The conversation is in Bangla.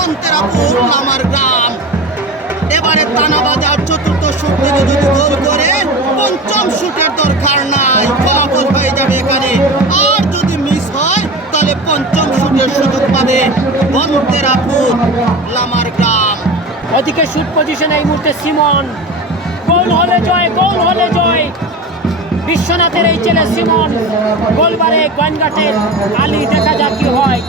বন্তেরাপুর লামার গ্রাম। এবারে তানাবাজার চতুর্থ শুট থেকে যদি গোল করে পঞ্চম শুটের দরকার নাই, ফলাফল হয়ে যাবে এখানে। আর যদি মিস হয় তাহলে পঞ্চম শুটের সুযোগ পাবে বন্তেরাপুর লামার গ্রাম। ওদিকে শুট পজিশনে এই মুহূর্তে সিমন। গোল হলে জয়, গোল হলে জয়। বিশ্বনাথের এই ছেলে সিমন গোলবারে গয়নঘাটের আলী, দেখা যাক কি হয়।